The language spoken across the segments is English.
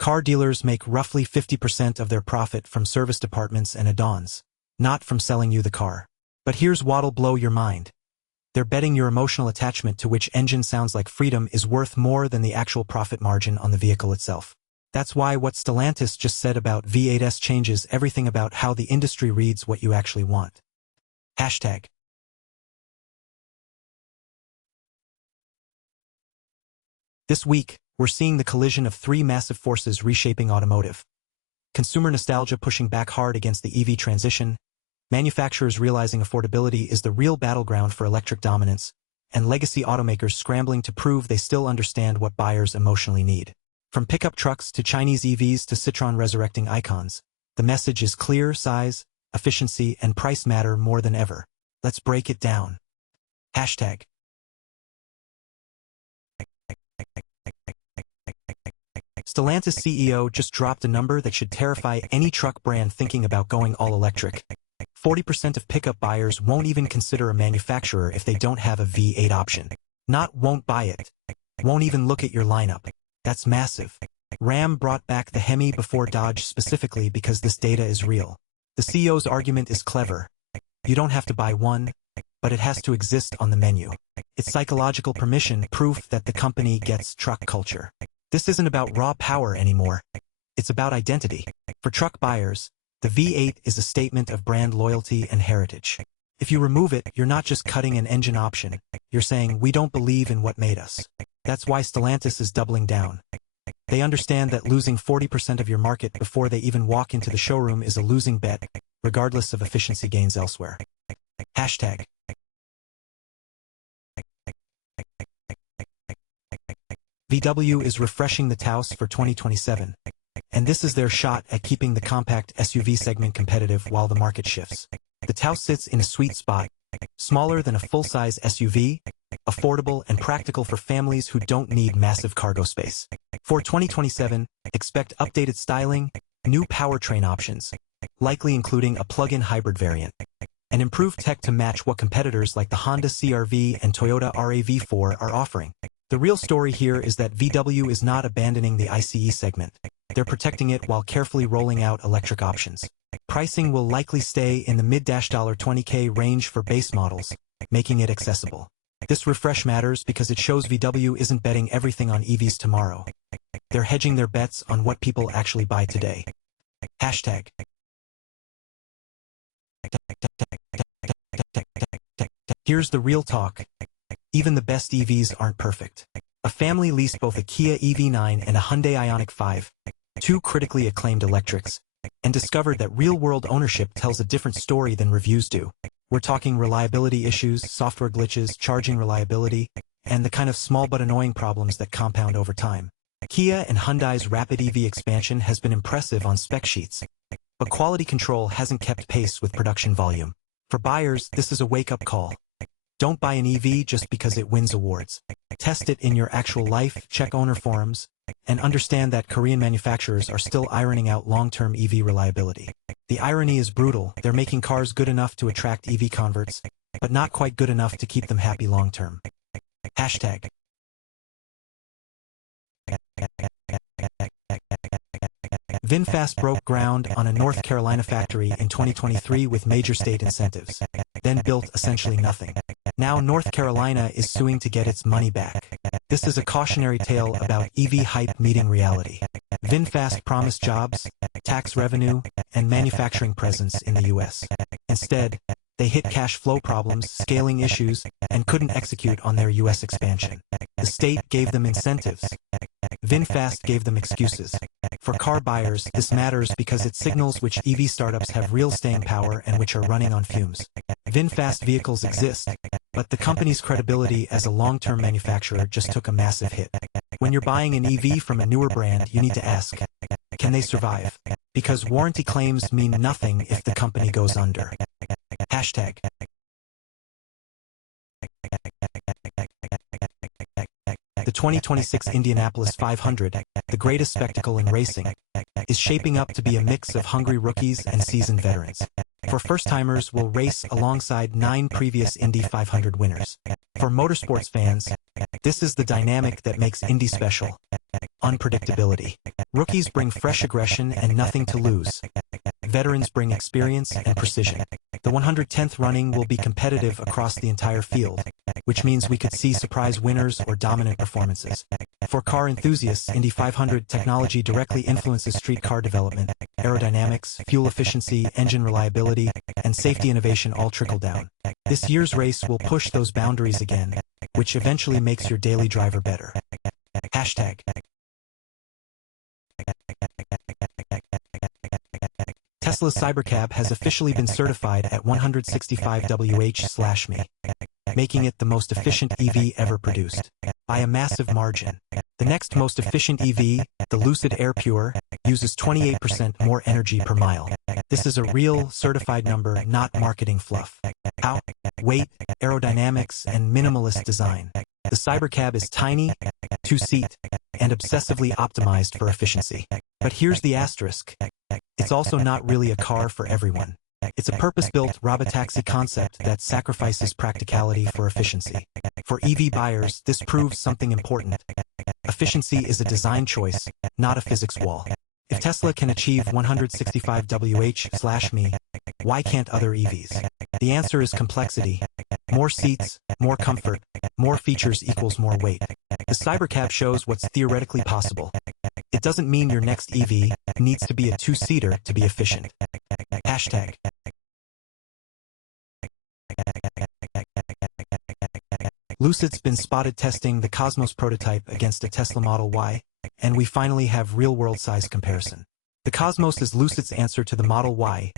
Car dealers make roughly 50% of their profit from service departments and add-ons, not from selling you the car. But here's what'll blow your mind. They're betting your emotional attachment to which engine sounds like freedom is worth more than the actual profit margin on the vehicle itself. That's why what Stellantis just said about V8s changes everything about how the industry reads what you actually want. Hashtag. This week, we're seeing the collision of three massive forces reshaping automotive. Consumer nostalgia pushing back hard against the EV transition, manufacturers realizing affordability is the real battleground for electric dominance, and legacy automakers scrambling to prove they still understand what buyers emotionally need. From pickup trucks to Chinese EVs to Citroën resurrecting icons, the message is clear: size, efficiency, and price matter more than ever. Let's break it down. Hashtag. Stellantis CEO just dropped a number that should terrify any truck brand thinking about going all electric. 40% of pickup buyers won't even consider a manufacturer if they don't have a V8 option. Not won't buy it. Won't even look at your lineup. That's massive. Ram brought back the Hemi before Dodge specifically because this data is real. The CEO's argument is clever. You don't have to buy one, but it has to exist on the menu. It's psychological permission, proof that the company gets truck culture. This isn't about raw power anymore. It's about identity. For truck buyers, the V8 is a statement of brand loyalty and heritage. If you remove it, you're not just cutting an engine option. You're saying, we don't believe in what made us. That's why Stellantis is doubling down. They understand that losing 40% of your market before they even walk into the showroom is a losing bet, regardless of efficiency gains elsewhere. Hashtag. VW is refreshing the Taos for 2027, and this is their shot at keeping the compact SUV segment competitive while the market shifts. The Taos sits in a sweet spot, smaller than a full-size SUV, affordable and practical for families who don't need massive cargo space. For 2027, expect updated styling, new powertrain options, likely including a plug-in hybrid variant, and improved tech to match what competitors like the Honda CR-V and Toyota RAV4 are offering. The real story here is that VW is not abandoning the ICE segment. They're protecting it while carefully rolling out electric options. Pricing will likely stay in the mid-$20K range for base models, making it accessible. This refresh matters because it shows VW isn't betting everything on EVs tomorrow. They're hedging their bets on what people actually buy today. Hashtag. Here's the real talk. Even the best EVs aren't perfect. A family leased both a Kia EV9 and a Hyundai Ioniq 5, two critically acclaimed electrics, and discovered that real-world ownership tells a different story than reviews do. We're talking reliability issues, software glitches, charging reliability, and the kind of small but annoying problems that compound over time. Kia and Hyundai's rapid EV expansion has been impressive on spec sheets, but quality control hasn't kept pace with production volume. For buyers, this is a wake-up call. Don't buy an EV just because it wins awards. Test it in your actual life, check owner forums, and understand that Korean manufacturers are still ironing out long-term EV reliability. The irony is brutal. They're making cars good enough to attract EV converts, but not quite good enough to keep them happy long-term. Hashtag. VinFast broke ground on a North Carolina factory in 2023 with major state incentives, then built essentially nothing. Now North Carolina is suing to get its money back. This is a cautionary tale about EV hype meeting reality. VinFast promised jobs, tax revenue, and manufacturing presence in the U.S. Instead, they hit cash flow problems, scaling issues, and couldn't execute on their U.S. expansion. The state gave them incentives. VinFast gave them excuses. For car buyers, this matters because it signals which EV startups have real staying power and which are running on fumes. VinFast vehicles exist, but the company's credibility as a long-term manufacturer just took a massive hit. When you're buying an EV from a newer brand, you need to ask, can they survive? Because warranty claims mean nothing if the company goes under. Hashtag. The 2026 Indianapolis 500, the greatest spectacle in racing, is shaping up to be a mix of hungry rookies and seasoned veterans. For first-timers, will race alongside 9 previous Indy 500 winners. For motorsports fans, this is the dynamic that makes Indy special. unpredictability. Rookies bring fresh aggression and nothing to lose. Veterans bring experience and precision. The 110th running will be competitive across the entire field, which means we could see surprise winners or dominant performances. For car enthusiasts, Indy 500 technology directly influences street car development. Aerodynamics, fuel efficiency, engine reliability, and safety innovation all trickle down. This year's race will push those boundaries again, which eventually makes your daily driver better. Hashtag. Tesla Cybercab has officially been certified at 165 Wh/me, making it the most efficient EV ever produced, by a massive margin. The next most efficient EV, the Lucid Air Pure, uses 28% more energy per mile. This is a real, certified number, not marketing fluff. How? Weight, aerodynamics, and minimalist design. The Cybercab is tiny, two-seat, and obsessively optimized for efficiency. But here's the asterisk. It's also not really a car for everyone. It's a purpose-built robotaxi concept that sacrifices practicality for efficiency. For EV buyers, this proves something important. Efficiency is a design choice, not a physics wall. If Tesla can achieve 165 Wh/me, why can't other EVs? The answer is complexity. More seats, more comfort, more features equals more weight. The Cybercab shows what's theoretically possible. It doesn't mean your next EV needs to be a two-seater to be efficient. Hashtag. Lucid's been spotted testing the Cosmos prototype against a Tesla Model Y, and we finally have real-world size comparison. The Cosmos is Lucid's answer to the Model Y,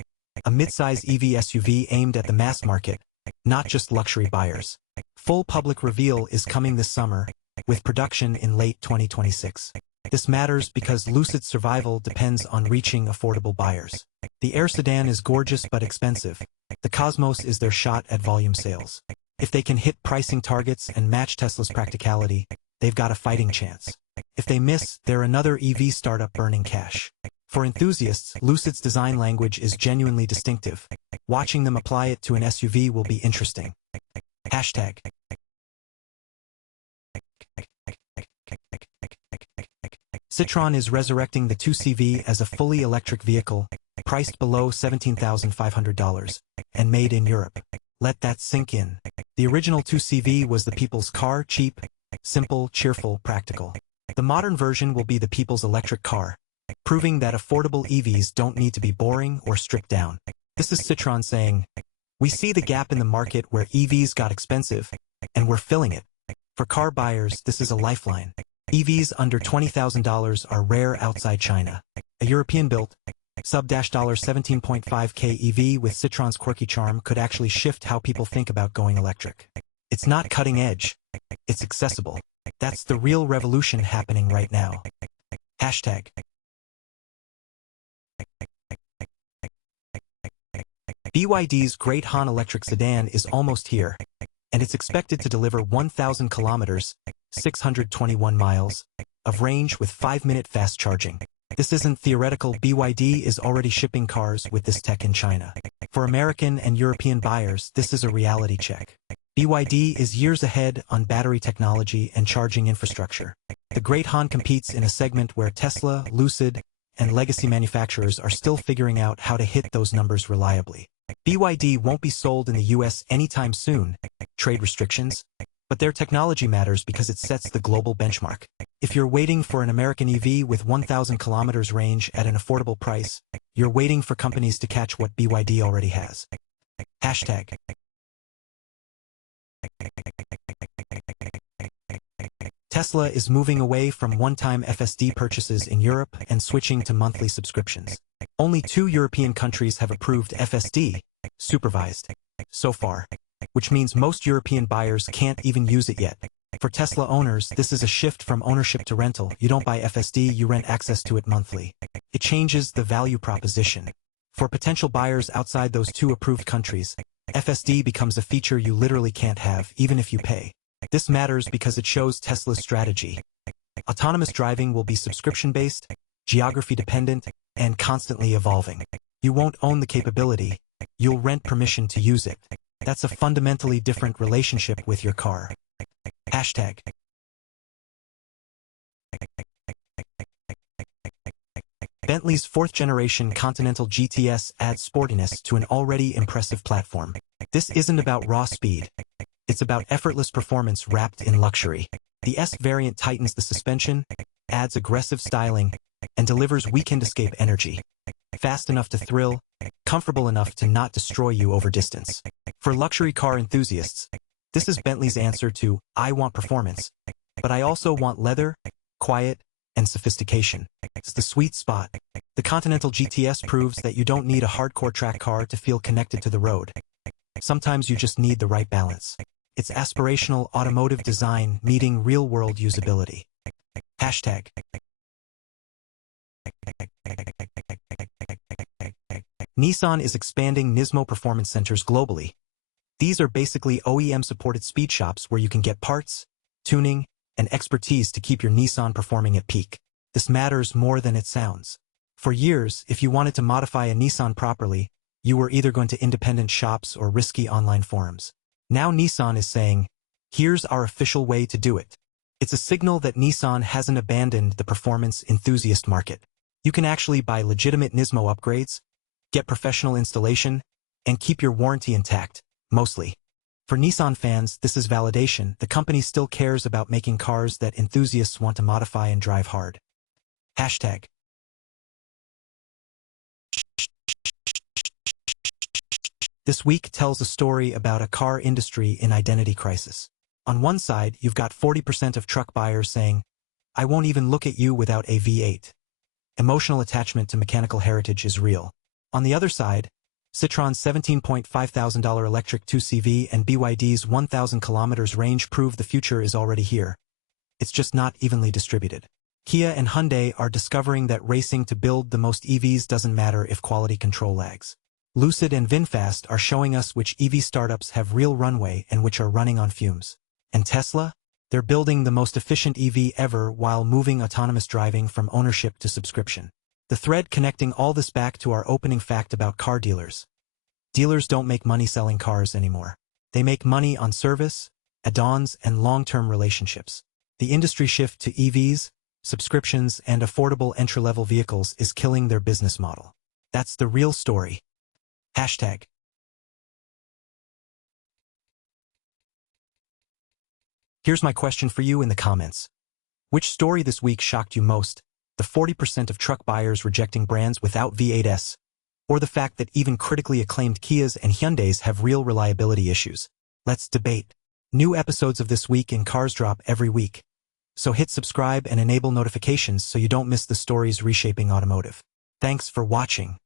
a mid-size EV SUV aimed at the mass market, not just luxury buyers. Full public reveal is coming this summer, with production in late 2026. This matters because Lucid's survival depends on reaching affordable buyers. The Air sedan is gorgeous but expensive. The Cosmos is their shot at volume sales. If they can hit pricing targets and match Tesla's practicality, they've got a fighting chance. If they miss, they're another EV startup burning cash. For enthusiasts, Lucid's design language is genuinely distinctive. Watching them apply it to an SUV will be interesting. Hashtag. Citroën is resurrecting the 2CV as a fully electric vehicle, priced below $17,500, and made in Europe. Let that sink in. The original 2CV was the people's car, cheap, simple, cheerful, practical. The modern version will be the people's electric car, proving that affordable EVs don't need to be boring or stripped down. This is Citroën saying, we see the gap in the market where EVs got expensive, and we're filling it. For car buyers, this is a lifeline. EVs under $20,000 are rare outside China. A European-built, sub-$17.5K EV with Citroën's quirky charm could actually shift how people think about going electric. It's not cutting edge. It's accessible. That's the real revolution happening right now. Hashtag. BYD's Great Han electric sedan is almost here, and it's expected to deliver 1,000 kilometers, 621 miles, of range with 5-minute fast charging. This isn't theoretical. BYD is already shipping cars with this tech in China. For American and European buyers, this is a reality check. BYD is years ahead on battery technology and charging infrastructure. The Great Han competes in a segment where Tesla, Lucid, and legacy manufacturers are still figuring out how to hit those numbers reliably. BYD won't be sold in the US anytime soon, trade restrictions, but their technology matters because it sets the global benchmark. If you're waiting for an American EV with 1,000 kilometers range at an affordable price, you're waiting for companies to catch what BYD already has. Hashtag. Tesla is moving away from one-time FSD purchases in Europe and switching to monthly subscriptions. Only 2 European countries have approved FSD, supervised, so far, which means most European buyers can't even use it yet. For Tesla owners, this is a shift from ownership to rental. You don't buy FSD, you rent access to it monthly. It changes the value proposition. For potential buyers outside those 2 approved countries, FSD becomes a feature you literally can't have, even if you pay. This matters because it shows Tesla's strategy. Autonomous driving will be subscription-based, geography-dependent, and constantly evolving. You won't own the capability, you'll rent permission to use it. That's a fundamentally different relationship with your car. Hashtag. Bentley's fourth-generation Continental GTS adds sportiness to an already impressive platform. This isn't about raw speed. It's about effortless performance wrapped in luxury. The S variant tightens the suspension, adds aggressive styling, and delivers weekend escape energy. Fast enough to thrill, comfortable enough to not destroy you over distance. For luxury car enthusiasts, this is Bentley's answer to, I want performance, but I also want leather, quiet, and sophistication. It's the sweet spot. The Continental GTS proves that you don't need a hardcore track car to feel connected to the road. Sometimes you just need the right balance. It's aspirational automotive design meeting real-world usability. Hashtag. Nissan is expanding NISMO performance centers globally. These are basically OEM-supported speed shops where you can get parts, tuning, and expertise to keep your Nissan performing at peak. This matters more than it sounds. For years, if you wanted to modify a Nissan properly, you were either going to independent shops or risky online forums. Now Nissan is saying, here's our official way to do it. It's a signal that Nissan hasn't abandoned the performance enthusiast market. You can actually buy legitimate NISMO upgrades, get professional installation, and keep your warranty intact, mostly. For Nissan fans, this is validation. The company still cares about making cars that enthusiasts want to modify and drive hard. Hashtag. This week tells a story about a car industry in identity crisis. On one side, you've got 40% of truck buyers saying, I won't even look at you without a V8. Emotional attachment to mechanical heritage is real. On the other side, Citroën's $17,500 electric 2CV and BYD's 1,000 kilometers range prove the future is already here. It's just not evenly distributed. Kia and Hyundai are discovering that racing to build the most EVs doesn't matter if quality control lags. Lucid and VinFast are showing us which EV startups have real runway and which are running on fumes. And Tesla? They're building the most efficient EV ever while moving autonomous driving from ownership to subscription. The thread connecting all this back to our opening fact about car dealers. Dealers don't make money selling cars anymore. They make money on service, add-ons, and long-term relationships. The industry shift to EVs, subscriptions, and affordable entry-level vehicles is killing their business model. That's the real story. Hashtag. Here's my question for you in the comments. Which story this week shocked you most? The 40% of truck buyers rejecting brands without V8s, or the fact that even critically acclaimed Kias and Hyundais have real reliability issues? Let's debate. New episodes of This Week in Cars drop every week. So hit subscribe and enable notifications so you don't miss the stories reshaping automotive. Thanks for watching.